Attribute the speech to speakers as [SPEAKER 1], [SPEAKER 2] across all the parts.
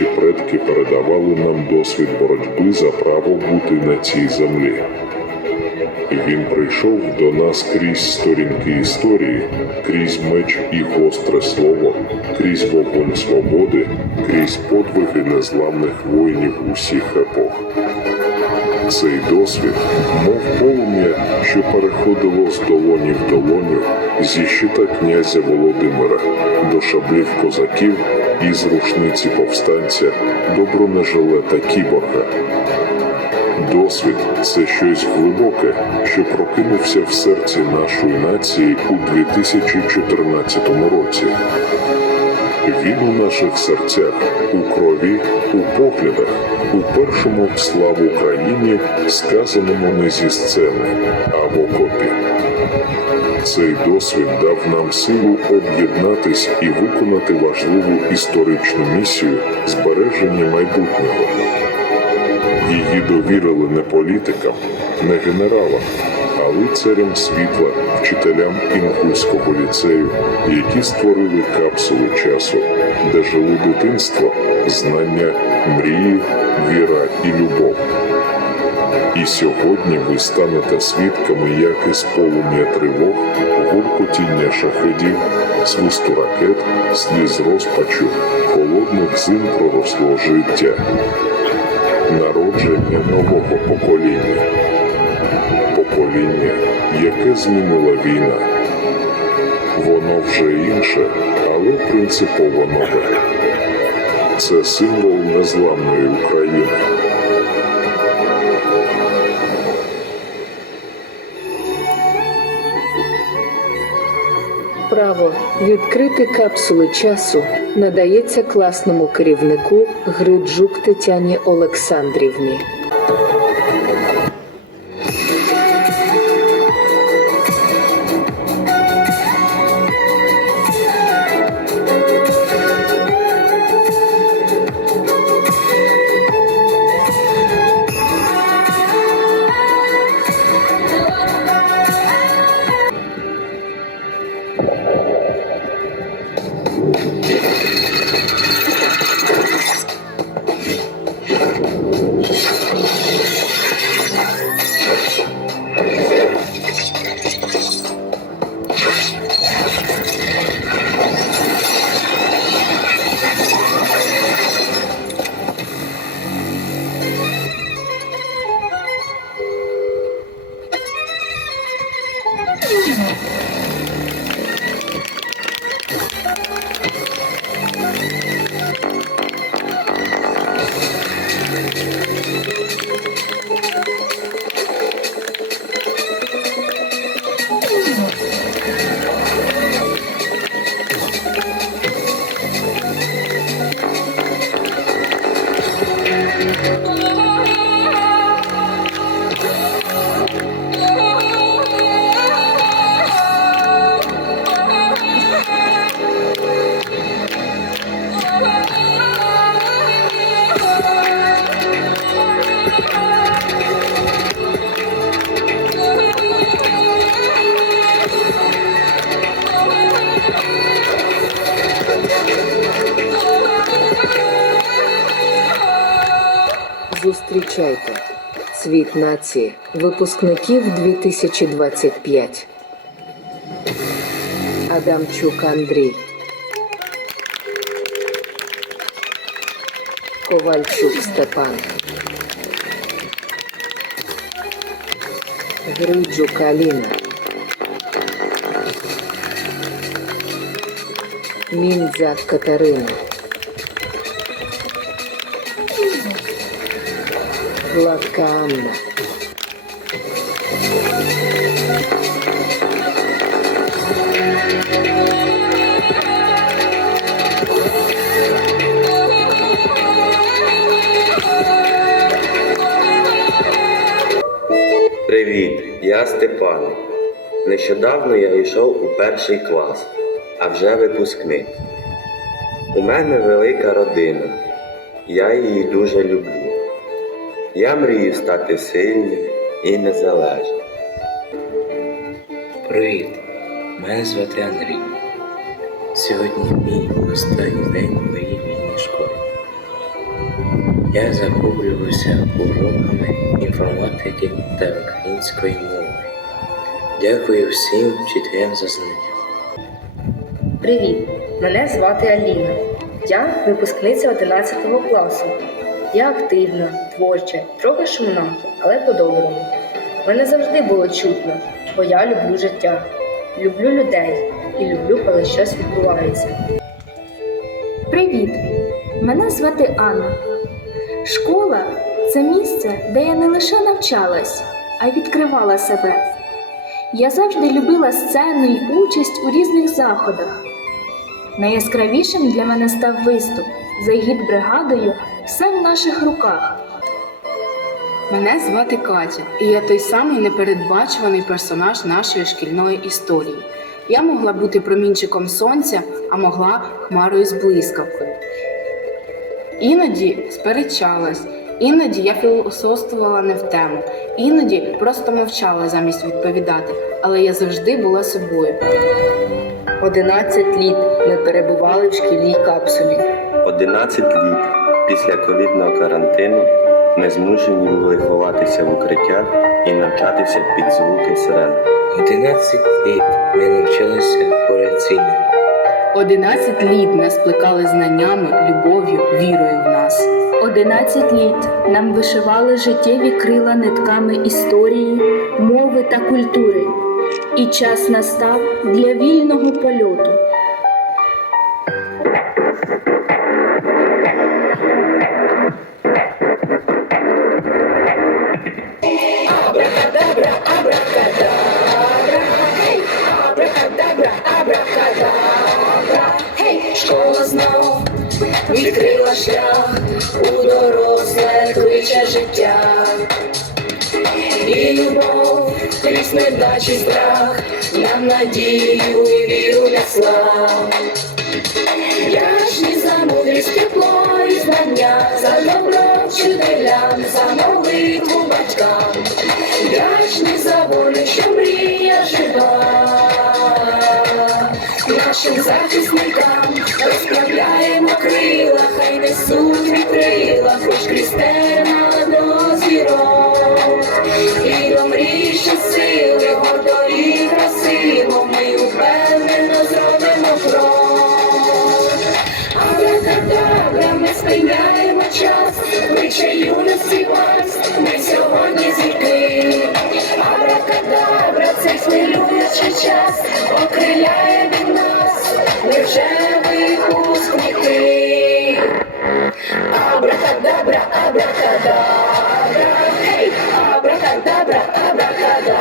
[SPEAKER 1] Наші предки передавали нам досвід боротьби за право бути на цій землі. Він прийшов до нас крізь сторінки історії, крізь меч і гостре слово, крізь вогонь свободи, крізь подвиги незламних воїнів усіх епох. Цей досвід, мов полум'я, що переходило з долоні в долоню, зі щита князя Володимира до шаблів козаків і з рушниці повстанця до бронежилета кіборга. Досвід це щось глибоке, що прокинувся в серці нашої нації у 2014 році. Він у наших серцях, у крові, у поглядах, у першому славу Україні, сказаному не зі сцени, а в окопі. Цей досвід дав нам силу об'єднатись і виконати важливу історичну місію збереження майбутнього. Її довірили не політикам, не генералам, а лицарям світла, вчителям Інгульського ліцею, які створили капсули часу, де жили дитинство, знання, мрії, віра і любов. І сьогодні ви станете свідками, як із полум'я тривог, гуркотіння шахедів, свисту ракет, сліз розпачу, холодних зим проросло життя народження нового покоління. Покоління, яке змінила війна. Воно вже інше, але принципово нове. Це символ незламної України.
[SPEAKER 2] Право відкрити капсули часу надається класному керівнику Гриджук Тетяні Олександрівні. Світ нації випускників 2025. Адамчук Андрій. Ковальчук Степан. Гриджук Аліна. Міндзяк Катерина. Гладка Анна.
[SPEAKER 3] Привіт, я Степан. Нещодавно я йшов у перший клас, а вже випускник. У мене велика родина. Я її дуже люблю. Я мрію стати сильним і незалежним.
[SPEAKER 4] Привіт, мене звати Андрій. Сьогодні мій останній день в моїй вільній школі. Я захоплювався уроками інформатики та української мови. Дякую всім вчителям за знання.
[SPEAKER 5] Привіт! Мене звати Аліна. Я випускниця 11 класу. Я активна, творча, трохи шумна, але по-доброму. Мене завжди було чутно, бо я люблю життя, люблю людей і люблю, коли щось відбувається.
[SPEAKER 6] Привіт! Мене звати Анна. Школа це місце, де я не лише навчалась, а й відкривала себе. Я завжди любила сцену і участь у різних заходах. Найяскравішим для мене став виступ за гід-бригадою все в наших руках.
[SPEAKER 7] Мене звати Катя, і я той самий непередбачуваний персонаж нашої шкільної історії. Я могла бути промінчиком сонця, а могла хмарою з блискавкою. Іноді сперечалась, іноді я філософствувала не в тему, іноді просто мовчала замість відповідати, але я завжди була собою.
[SPEAKER 5] 11 літ ми перебували в шкільній капсулі.
[SPEAKER 3] 11 літ після ковідного карантину ми змушені були ховатися в укриттях і навчатися під звуки сирен.
[SPEAKER 4] 11 літ ми навчилися пораційно.
[SPEAKER 7] 11 літ нас плекали знаннями, любов'ю, вірою в нас.
[SPEAKER 6] 11 літ нам вишивали життєві крила нитками історії, мови та культури. І час настав для вільного польоту.
[SPEAKER 5] Шлях у доросле кличе життя. І любов, крізь недачі страх, нам надію і віру несла. Вдячні за мудрість, тепло і знання, за добро вчителям, за молитву батькам. Вдячні за волю, що мрія Нашим захисникам розправляємо крила, хай несуть вітрила, хоч крізь тема до зірок. І до мрій ще сили, гордо і красиво, ми упевнено зробимо крок. Абракадабра, ми спиняємо час, кличе юності вас, ми сьогодні зірки. Абракадабра, цей хвилюючий час, окриляє від нас, ми вже випускники. Абракадабра, абракадабра, хей, абракадабра, абракадабра,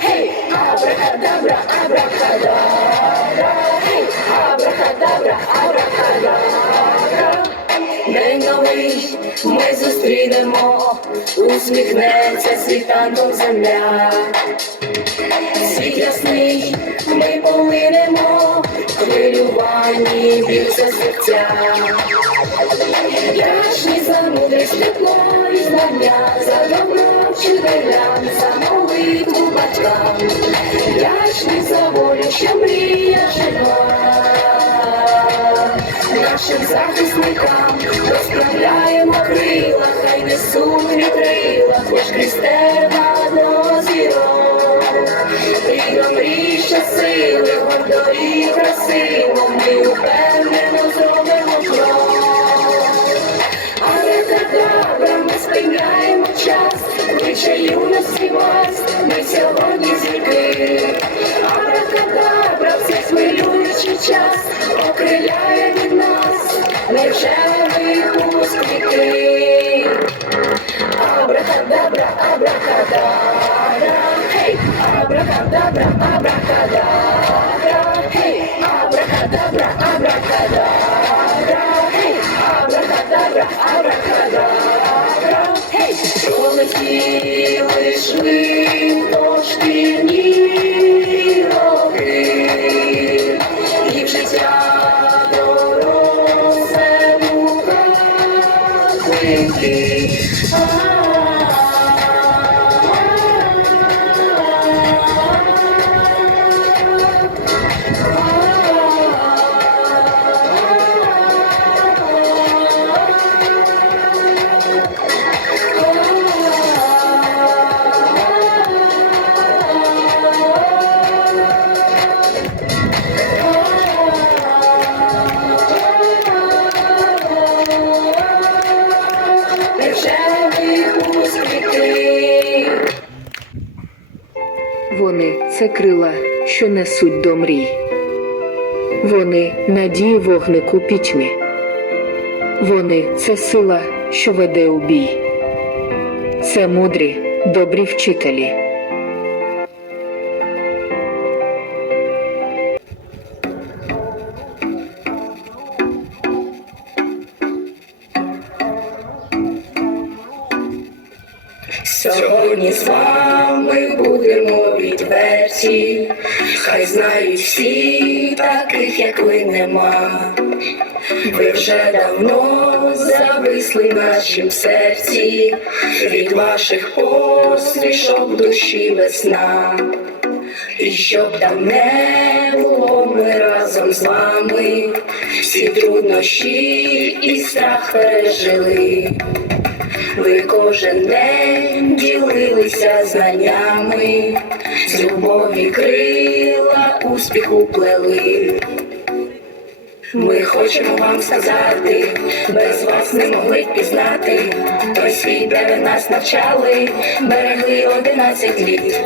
[SPEAKER 5] хей, абракадабра, абракадабра, хей, абракадабра, абракадабра. День новий ми зустрінемо, усміхнеться світанком земля. Світ ясний, ми полинемо, хвилювані б'ються серця. Вдячні за мудрість, тепло і знання, за добро вчителям, за молитву батькам. Вдячні за волю, що мрія жива. Нашим захисникам розправляємо крила, хай несуть вітрила, хоч крізь терна до зірок. І до мрій ще сили, гордо і красиво, ми упевнено зробимо крок. Абракадабра, ми спиняємо час, кличе юності вас, ми сьогодні зірки. Абракадабра, в цей хвилюючий час, окриляє від нас, ми вже випускники. Абракадабра, абракадабра, хей, абракадабра, абракадабра, хей, абракадабра, абракадабра, хей, абракадабра, абракадабра, хей, пролетіли швидко шкільні роки, в життя доросле віки.
[SPEAKER 2] це Вони вогнику пітьмі. Вони це сила, що веде у бій. Це мудрі, добрі вчителі.
[SPEAKER 5] Хай знають всі таких, як ви нема. Ви вже давно зависли в нашім серці, від ваших посмішок душі весна. І щоб там не було ми разом з вами, всі труднощі і страх пережили. Ви кожен день ділилися знаннями, з любові крила успіху плели. Ми хочемо вам сказати, без вас не могли пізнати. Той світ, де ви нас навчали, берегли одинадцять літ.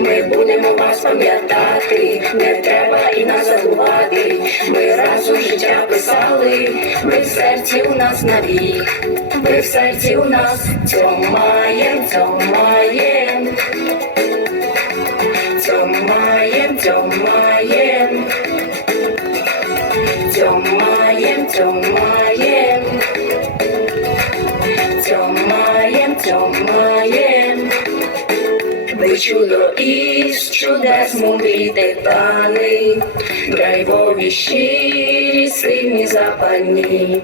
[SPEAKER 5] Ми будемо вас пам'ятати, не треба і нас забувати. Ми разом життя писали, ви в серці у нас навік. Ви в серці у нас цьомаєм, цьомаєм. Цьомаєм. Цьомаєм, цьомаєм. Цьомаєм, цьомаєм. Ви чудо із чудес мудрі титани, драйвові щирі, сильні запальні.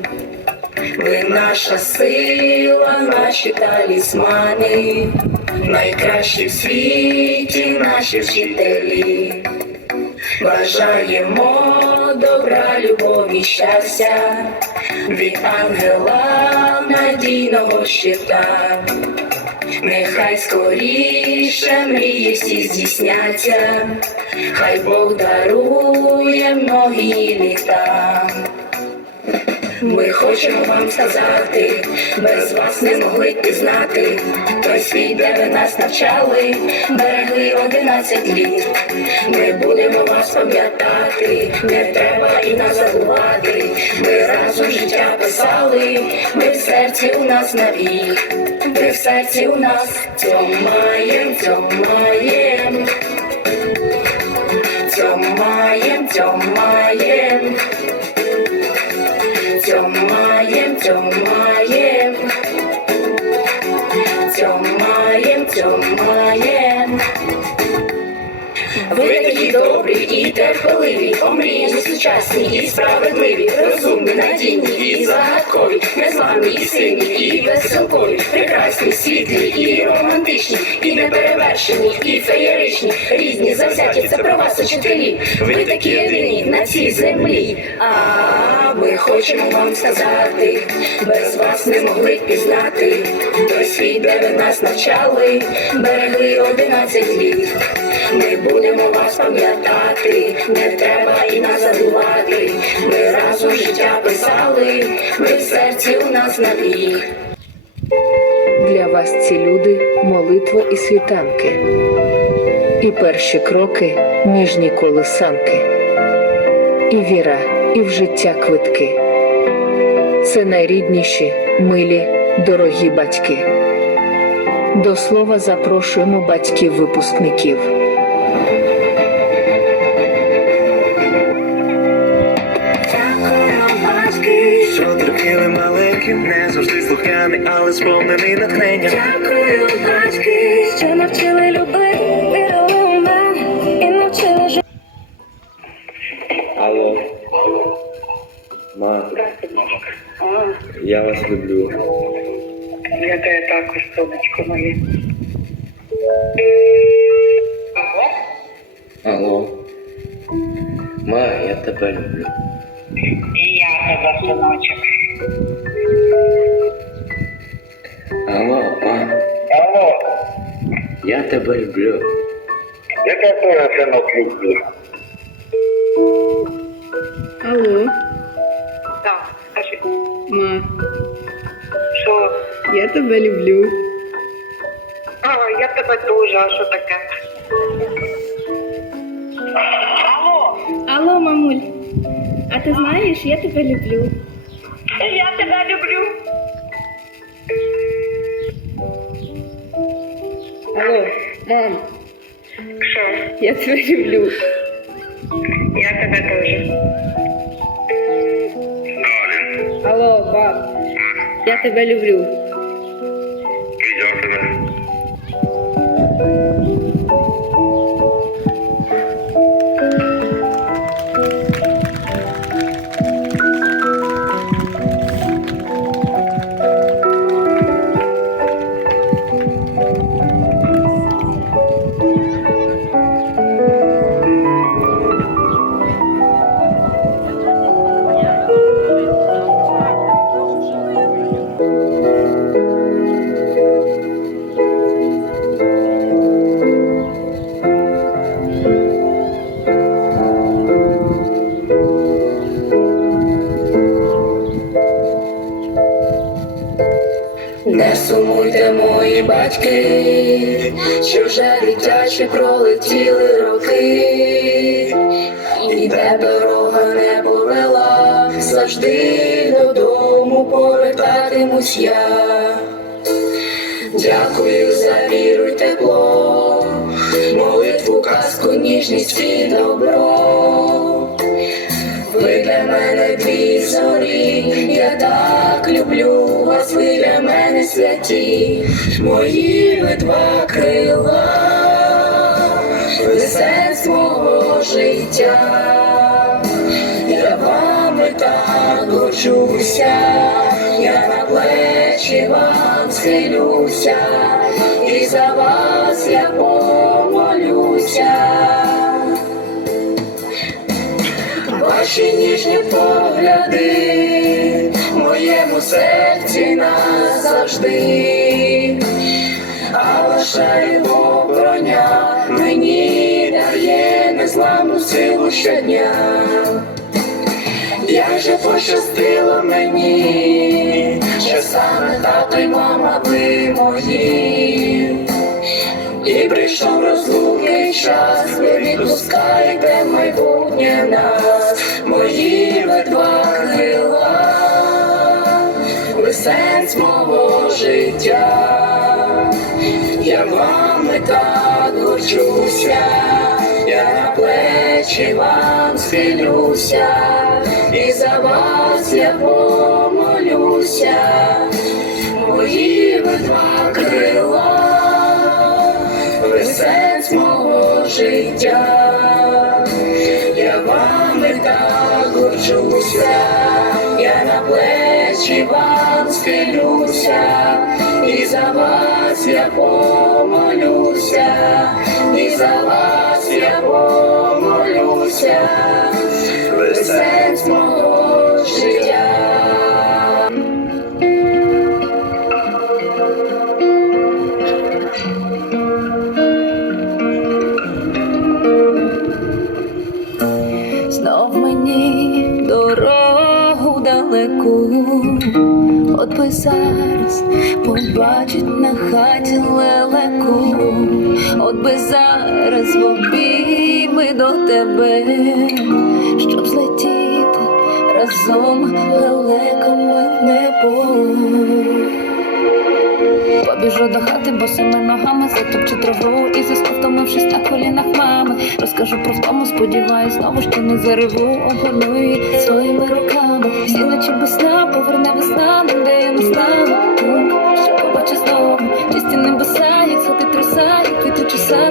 [SPEAKER 5] Ви наша сила, наші талісмани, найкращі в світі наші вчителі. Бажаємо добра, любові, щастя від ангела надійного щита. Нехай скоріше мрії всі здійсняться, хай Бог дарує многі літа. Ми хочемо вам сказати, без вас не могли б пізнати. Той світ, де ви нас навчали, берегли одинадцять літ. Ми будемо вас пам'ятати, не треба і нас забувати. Ми разом життя писали, ми в серці у нас навік. Ви в серці у нас цьомаєм, цьомаєм. Цьомаєм, цьомаєм. Цьомаєм, цьомаєм. Цьомаєм, цьомаєм. Ви такі добрі і терпеливі, омріяні, сучасні і справедливі, розумні, надійні і загадкові, незламні і сильні, і веселкові, прекрасні, світлі і романтичні, і неперевершені, і феєричні, різні завзяті, це про вас учителі. Ви такі єдині на цій землі. А ми хочемо вам сказати, без вас не могли б пізнати. Той світ, де ви нас навчали, берегли одинадцять літ. Ми будемо вас пам'ятати, не треба і нас забувати. Ми разом життя писали, ми в серці у нас навік.
[SPEAKER 2] Для вас ці люди молитва і світанки. І перші кроки ніжні колисанки. І віра, і в життя квитки. Це найрідніші, милі, дорогі батьки. До слова запрошуємо батьків-випускників.
[SPEAKER 8] Маленьким, не завжди слухняний, але сповнений натхнення.
[SPEAKER 5] Дякую, батьки, що навчили любити, вірили у мене і навчили жити.
[SPEAKER 3] Алло. Ма, я вас люблю.
[SPEAKER 9] Я тебе також, сонечко моє.
[SPEAKER 4] Алло. Ма, я тебе люблю.
[SPEAKER 9] І я тебе, синочок.
[SPEAKER 4] тебя люблю.
[SPEAKER 9] Я тебя тоже, сынок, люблю.
[SPEAKER 7] Алло.
[SPEAKER 9] Да, скажи.
[SPEAKER 7] Ма.
[SPEAKER 9] Что?
[SPEAKER 7] Я тебя люблю.
[SPEAKER 9] А, я тебя тоже, а що таке? Алло. Алло, мамуль.
[SPEAKER 6] А ты знаешь, я тебе люблю.
[SPEAKER 9] Я тебя люблю.
[SPEAKER 10] Алло. Мам,
[SPEAKER 9] Що?
[SPEAKER 10] я тебе люблю.
[SPEAKER 9] Я тебе теж.
[SPEAKER 10] Алло, пап, я тебе люблю.
[SPEAKER 5] Дитячі пролетіли роки, і де дорога не повела, завжди додому повертатимусь я. Дякую за віру й тепло, молитву, казку, ніжність і добро. Ви для мене дві зорі, я так люблю вас, ви для мене святі, мої ви два крила, ви сенс мого життя, я вами так горжуся, я на плечі вам схилюся, і за вас я помолюся. Ваші ніжні погляди в моєму серці назавжди, а ваша любов броня мені дає незламну силу щодня. Як же пощастило мені, що саме тато й мама ви мої. І прийшов розлуки час, ви відпускаєте майбутнє нас, мої ви два крила, ви сенс мого життя, я вами так горчуся, я на плечі вам схилюся, і за вас я помолюся, мої ви два крила ви мого життя, я вами так горжуся, я на плечі вам схилюся, і за вас я помолюся, і за вас я помолюся, ви сенс мого життя.
[SPEAKER 11] Тебе, щоб злетіти разом в небо. Побіжу до хати босими ногами, затопчу траву і засну, втомившись на колінах мами. Розкажу про втому, сподіваюсь, знову що не зареву, обгорну її своїми руками. Всі ночі без сна, поверне весна, де я не знала. Що побачу знову, ті стіни боса, як квітучий сад, коли я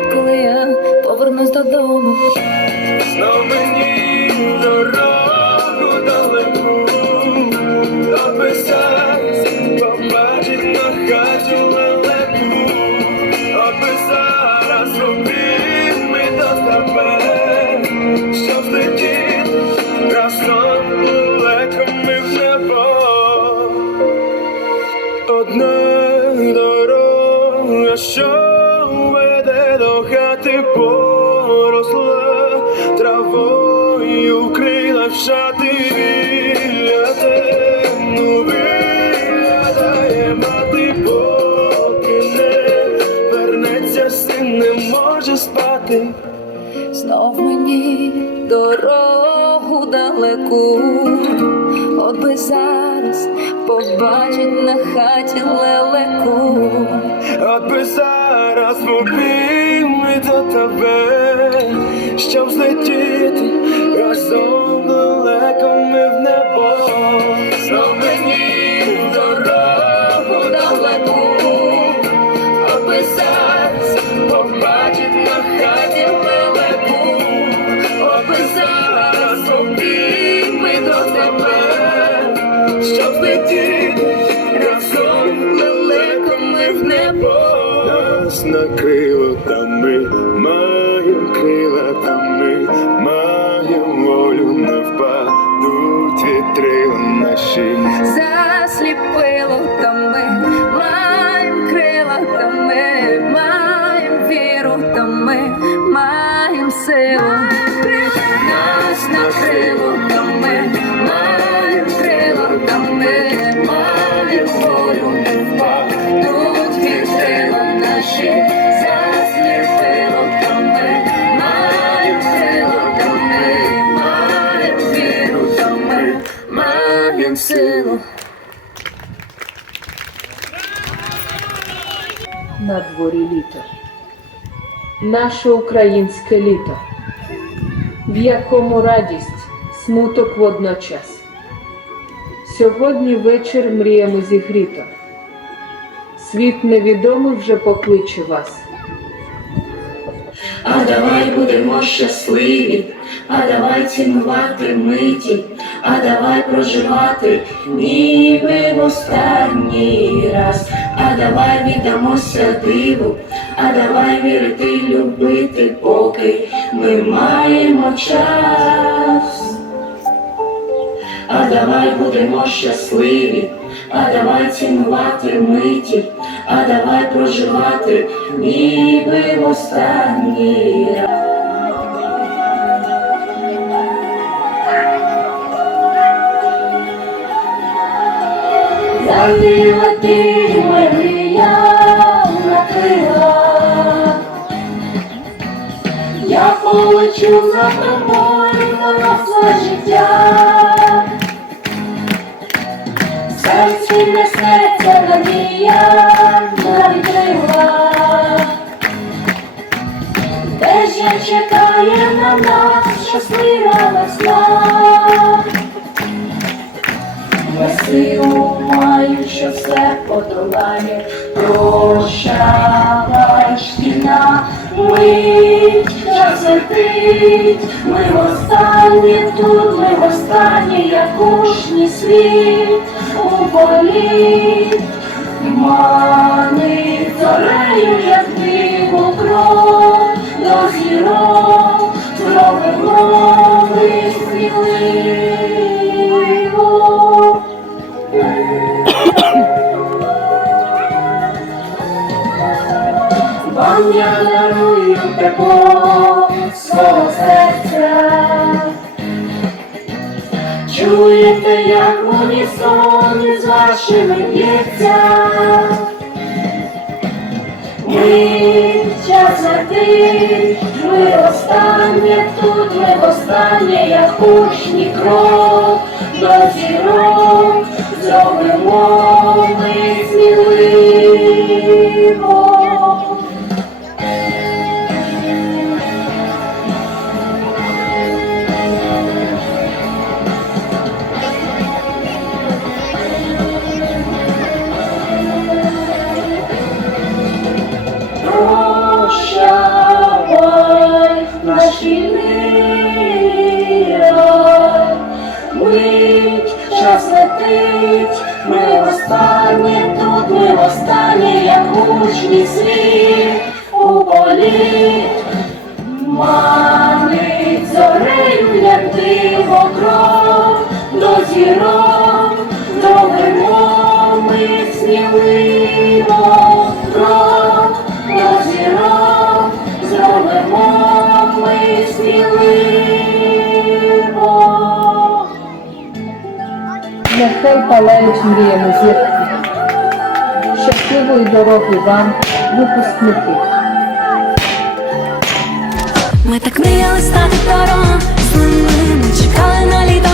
[SPEAKER 11] повернусь додому.
[SPEAKER 8] Знов мені дорогу далеку, аби
[SPEAKER 11] Знов мені дорогу далеку. От би зараз побачить на хаті лелеку.
[SPEAKER 8] От би зараз побігли до тебе, щоб злетіти разом далеко ми в небо. Щоб злетіти разом далеко ми в небо. Нас накрило там ми. Маєм крила, там ми. Маєм волю, не впадуть вітрила наші.
[SPEAKER 11] Засліпило та ми. Маєм крила, та ми. Маєм віру, та ми
[SPEAKER 2] дворі літо. Наше українське літо, в якому радість, смуток водночас. Сьогодні вечір мріями зігріто. Світ невідомий вже покличе вас.
[SPEAKER 5] А давай будемо щасливі, а давай цінувати миті, а давай проживати ніби в останній раз, а давай віддамося диву, а давай вірити, любити, поки ми маємо час. А давай будемо щасливі, а давай цінувати миті, а давай проживати ніби в останній раз. Я полечу за тобою доросле життя. Серці несеться надія на відкрила, де ж я чекає на нас щаслива весна. Я маю, що все подолає, прощавай шкільна мить, час летить, ми востаннє тут, ми востаннє, як кушній світ. У політ, манить зорею, як диво кров, до зірок, зробимо
[SPEAKER 2] Мріємо зірки. Щасливої дороги вам, випускники.
[SPEAKER 11] Ми так мріяли стати дорогом, з ми чекали на літо.